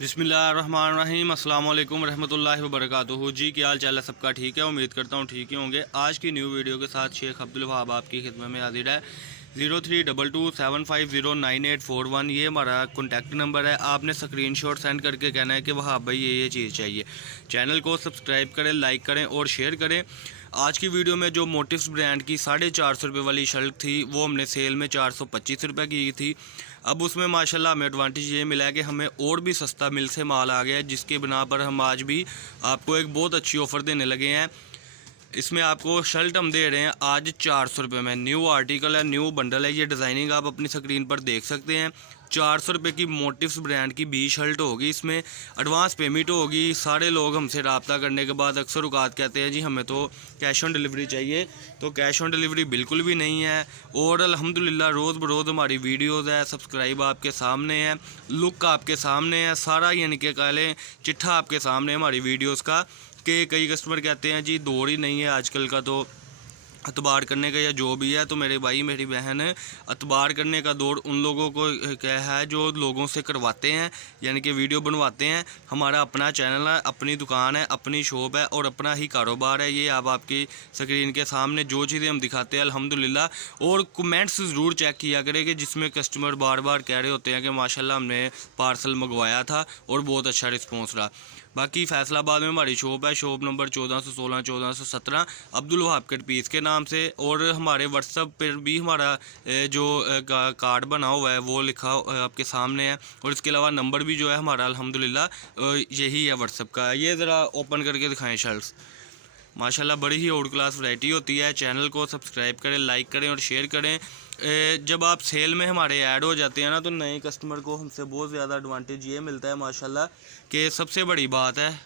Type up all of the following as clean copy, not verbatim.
बिस्मिल्लाहिर्रहमानिर्रहीम अस्सलाम वालेकुम रहमतुल्लाहि व बरकातुहू। जी क्या हाल चाल है सबका? ठीक है, उम्मीद करता हूँ ठीक ही होंगे। आज की न्यू वीडियो के साथ शेख अब्दुल वहाब आपकी खिदमत में हाजिर है। 032275098841 ये हमारा कॉन्टैक्ट नंबर है। आपने स्क्रीनशॉट सेंड करके कहना है कि वहाब भाई ये चीज़ चाहिए। चैनल को सब्सक्राइब करें, लाइक करें और शेयर करें। आज की वीडियो में जो मोटिव्स ब्रांड की 450 रुपये वाली शर्ट थी वो हमने सेल में 425 रुपये की थी। अब उसमें माशाल्लाह हमें एडवांटेज ये मिला है कि हमें और भी सस्ता मिल से माल आ गया है, जिसके बिना पर हम आज भी आपको एक बहुत अच्छी ऑफ़र देने लगे हैं। इसमें आपको शर्ट हम दे रहे हैं आज 400 रुपये में। न्यू आर्टिकल है, न्यू बंडल है। ये डिज़ाइनिंग आप अपनी स्क्रीन पर देख सकते हैं। 400 रुपये की मोटिव्स ब्रांड की 20 शर्ट होगी। इसमें एडवांस पेमेंट होगी। सारे लोग हमसे रब्ता करने के बाद अक्सर औकात कहते हैं जी हमें तो कैश ऑन डिलीवरी चाहिए, तो कैश ऑन डिलीवरी बिल्कुल भी नहीं है। और अल्हम्दुलिल्लाह रोज़ बरोज़ हमारी वीडियोस है, सब्सक्राइब आपके सामने है, लुक आपके सामने है, सारा यानी कि कह लें चिट्ठा आपके सामने है हमारी वीडियोज़ का। कि कई कस्टमर कहते हैं जी दौड़ ही नहीं है आजकल का, तो अतबार करने का या जो भी है। तो मेरे भाई मेरी बहन, अतबार करने का दौर उन लोगों को क्या है जो लोगों से करवाते हैं, यानी कि वीडियो बनवाते हैं। हमारा अपना चैनल है, अपनी दुकान है, अपनी शॉप है और अपना ही कारोबार है। ये आप आपकी स्क्रीन के सामने जो चीज़ें हम दिखाते हैं अल्हम्दुलिल्लाह। और कमेंट्स ज़रूर चेक किया करें कि जिसमें कस्टमर बार बार कह रहे होते हैं कि माशाल्लाह हमने पार्सल मंगवाया था और बहुत अच्छा रिस्पॉन्स रहा। बाकी फैसलाबाद में हमारी शॉप है, shop number 1416 1417 Abdul Wahab cut piece के नाम से। और हमारे व्हाट्सएप पर भी हमारा जो कार्ड बना हुआ है वो लिखा आपके सामने है। और इसके अलावा नंबर भी जो है हमारा अल्हम्दुलिल्लाह यही है व्हाट्सएप का। ये ज़रा ओपन करके दिखाएं शर्ट्स। माशाल्लाह बड़ी ही आउट क्लास वैरायटी होती है। चैनल को सब्सक्राइब करें, लाइक करें और शेयर करें। जब आप सेल में हमारे ऐड हो जाते हैं ना, तो नए कस्टमर को हमसे बहुत ज़्यादा एडवांटेज ये मिलता है माशाल्लाह। कि सबसे बड़ी बात है,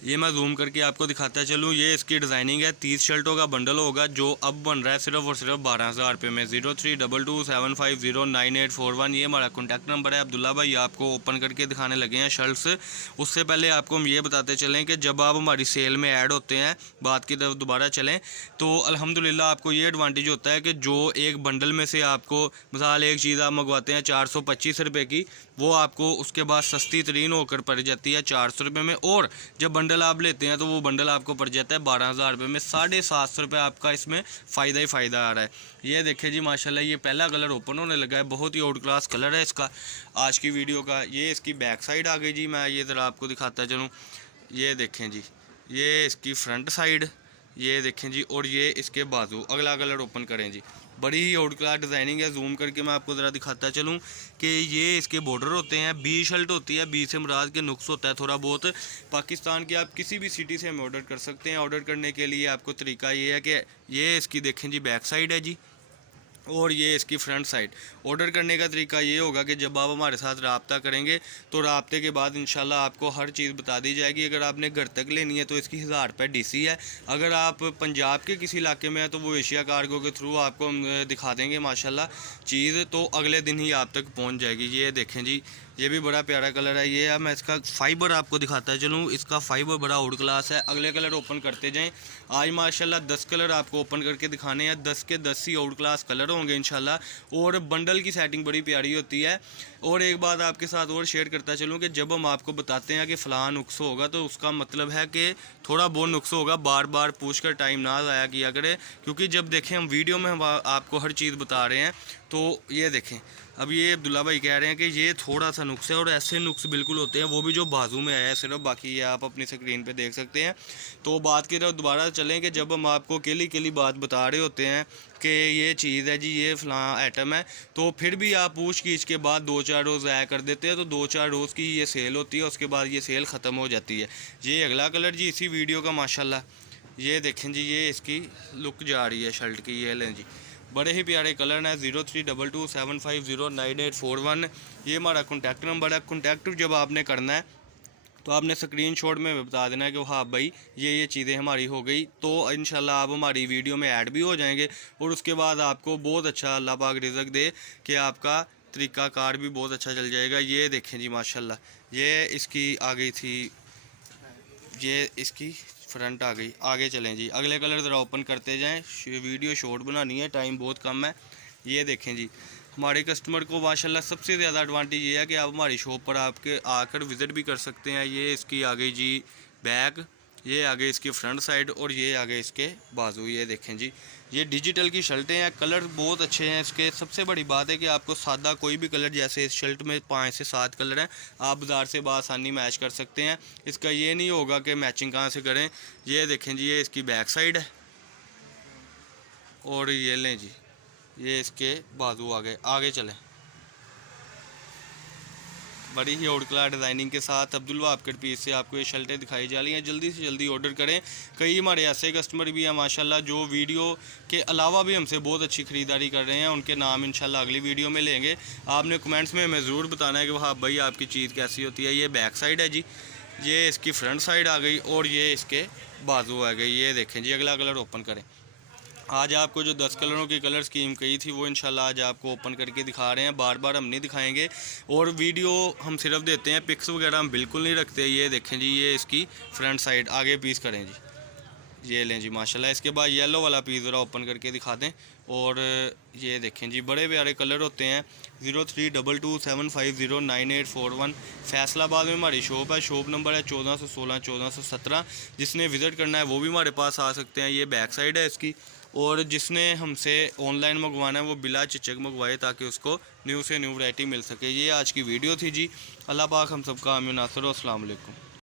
ये मैं जूम करके आपको दिखाता चलूँ। ये इसकी डिज़ाइनिंग है, 30 शर्टों का बंडल होगा जो अब बन रहा है सिर्फ और सिर्फ 12,000 रुपये में। 032275098841 ये हमारा कॉन्टैक्ट नंबर है। अब्दुल्ला भाई आपको ओपन करके दिखाने लगे हैं शर्ट्स। उससे पहले आपको हम ये बताते चलें कि जब आप हमारी सेल में ऐड होते हैं, बात की तरफ दोबारा चलें, तो अल्हम्दुलिल्लाह आपको ये एडवांटेज होता है कि जो एक बंडल में से आपको मिसाल एक चीज़ आप मंगवाते हैं 425 रुपये की, वो आपको उसके बाद सस्ती तरीन होकर पड़ जाती है 400 रुपये में। और जब बंडल आप लेते हैं तो वो बंडल आपको पड़ जाता है 12,000 रुपये में। 750 रुपये आपका इसमें फ़ायदा ही फ़ायदा आ रहा है। ये देखें जी माशाल्लाह, ये पहला कलर ओपन होने लगा है। बहुत ही आउट क्लास कलर है इसका आज की वीडियो का। ये इसकी बैक साइड आ गई जी, मैं ये ज़रा आपको दिखाता चलूँ। ये देखें जी, ये इसकी फ्रंट साइड, ये देखें जी। और ये इसके बाजू। अगला कलर ओपन करें जी। बड़ी ही आउट क्लास डिज़ाइनिंग है। जूम करके मैं आपको ज़रा दिखाता चलूँ कि ये इसके बॉर्डर होते हैं। 20 शर्ट होती है, 20 से मुराद के नुक्स होता है थोड़ा बहुत। पाकिस्तान के आप किसी भी सिटी से हमें ऑर्डर कर सकते हैं। ऑर्डर करने के लिए आपको तरीका ये है कि ये इसकी देखें जी बैक साइड है जी, और ये इसकी फ्रंट साइड। ऑर्डर करने का तरीका ये होगा कि जब आप हमारे साथ रब्ता करेंगे तो रब्ते के बाद इंशाल्लाह आपको हर चीज़ बता दी जाएगी। अगर आपने घर तक लेनी है तो इसकी 1000 रुपये डीसी है। अगर आप पंजाब के किसी इलाके में है तो वो एशिया कार्गो के थ्रू आपको हम दिखा देंगे माशाल्लाह चीज़, तो अगले दिन ही आप तक पहुँच जाएगी। ये देखें जी, ये भी बड़ा प्यारा कलर है। ये है, मैं इसका फाइबर आपको दिखाता चलूँ। इसका फाइबर बड़ा आउट क्लास है। अगले कलर ओपन करते जाएं। आज माशाल्लाह 10 कलर आपको ओपन करके दिखाने हैं। 10 के 10 ही आउट क्लास कलर होंगे इंशाल्लाह। और बंडल की सेटिंग बड़ी प्यारी होती है। और एक बात आपके साथ और शेयर करता चलूँ कि जब हम आपको बताते हैं कि फ़लाँ नुक्स होगा, तो उसका मतलब है कि थोड़ा बहुत नुक्स होगा। बार बार पूछ कर टाइम ना ज़ाया किया करें, क्योंकि जब देखें हम वीडियो में हम आपको हर चीज़ बता रहे हैं। तो ये देखें, अब ये अब्दुल्ला भाई कह रहे हैं कि ये थोड़ा सा नुक्स है, और ऐसे नुक्स बिल्कुल होते हैं, वो भी जो बाजू में आया है सिर्फ। बाकी ये आप अपनी स्क्रीन पे देख सकते हैं। तो बात की तरफ दोबारा चलें कि जब हम आपको केली बात बता रहे होते हैं कि ये चीज़ है जी, ये फ़लाँ आइटम है, तो फिर भी आप पूछ खींच के बाद 2-4 रोज़ ज़ाया कर देते हैं। तो 2-4 रोज़ की ये सेल होती है, उसके बाद ये सेल ख़त्म हो जाती है। ये अगला कलर जी इसी वीडियो का माशाल्लाह, ये देखें जी, ये इसकी लुक जा रही है शर्ट की। ये लें जी, बड़े ही प्यारे कलर हैं। 032275098841 ये हमारा कॉन्टैक्ट नंबर है। कॉन्टैक्ट जब आपने करना है तो आपने स्क्रीनशॉट में बता देना है कि हाँ भाई ये चीज़ें हमारी हो गई, तो इंशाल्लाह आप हमारी वीडियो में ऐड भी हो जाएंगे। और उसके बाद आपको बहुत अच्छा अल्लाह पाक रिज़्क दे कि आपका तरीक़ाकार भी बहुत अच्छा चल जाएगा। ये देखें जी माशाल्लाह, ये इसकी आ गई थी, ये इसकी फ्रंट आ गई। आगे चलें जी, अगले कलर ज़रा ओपन करते जाएं। वीडियो शॉर्ट बनानी है, टाइम बहुत कम है। ये देखें जी, हमारे कस्टमर को माशाल्लाह सबसे ज़्यादा एडवांटेज ये है कि आप हमारी शॉप पर आपके आकर विज़िट भी कर सकते हैं। ये इसकी आ गई जी बैक, ये आगे इसकी फ्रंट साइड और ये आगे इसके बाजू। ये देखें जी, ये डिजिटल की शर्टें हैं, कलर बहुत अच्छे हैं इसके। सबसे बड़ी बात है कि आपको सादा कोई भी कलर, जैसे इस शर्ट में 5 से 7 कलर हैं, आप बाज़ार से बआसानी मैच कर सकते हैं। इसका ये नहीं होगा कि मैचिंग कहाँ से करें। ये देखें जी, ये इसकी बैक साइड है और ये लें जी, ये इसके बाजू आगे चलें। बड़ी ही आउट क्लास डिज़ाइनिंग के साथ अब्दुल वहाब कट पीस से आपको ये शर्टें दिखाई जा रही हैं। जल्दी से जल्दी ऑर्डर करें। कई हमारे ऐसे कस्टमर भी हैं माशाल्लाह जो वीडियो के अलावा भी हमसे बहुत अच्छी ख़रीदारी कर रहे हैं। उनके नाम इंशाल्लाह अगली वीडियो में लेंगे। आपने कमेंट्स में हमें ज़रूर बताना है कि वहाब भाई आपकी चीज़ कैसी होती है। ये बैक साइड है जी, ये इसकी फ्रंट साइड आ गई और ये इसके बाजू आ गई। ये देखें जी, अगला कलर ओपन करें। आज आपको जो 10 कलरों की कलर स्कीम कही थी वो इंशाल्लाह आज आपको ओपन करके दिखा रहे हैं। बार बार हम नहीं दिखाएंगे और वीडियो हम सिर्फ देते हैं, पिक्स वगैरह हम बिल्कुल नहीं रखते। ये देखें जी, ये इसकी फ्रंट साइड आगे पीस करें जी, ये लें जी माशाल्लाह। इसके बाद येलो वाला पीस ज़रा ओपन करके दिखा दें। और ये देखें जी, बड़े प्यारे कलर होते हैं। 032275098841 फैसलाबाद में हमारी शॉप है। शॉप नंबर है 1416 1417। जिसने विज़िट करना है वो भी हमारे पास आ सकते हैं। ये बैक साइड है इसकी। और जिसने हमसे ऑनलाइन मंगवाना है वो बिला चिचक मंगवाए ताकि उसको न्यू से न्यू वैरायटी मिल सके। ये आज की वीडियो थी जी। अल्लाह पाक हम सबका आमीन नासर। अस्सलाम वालेकुम।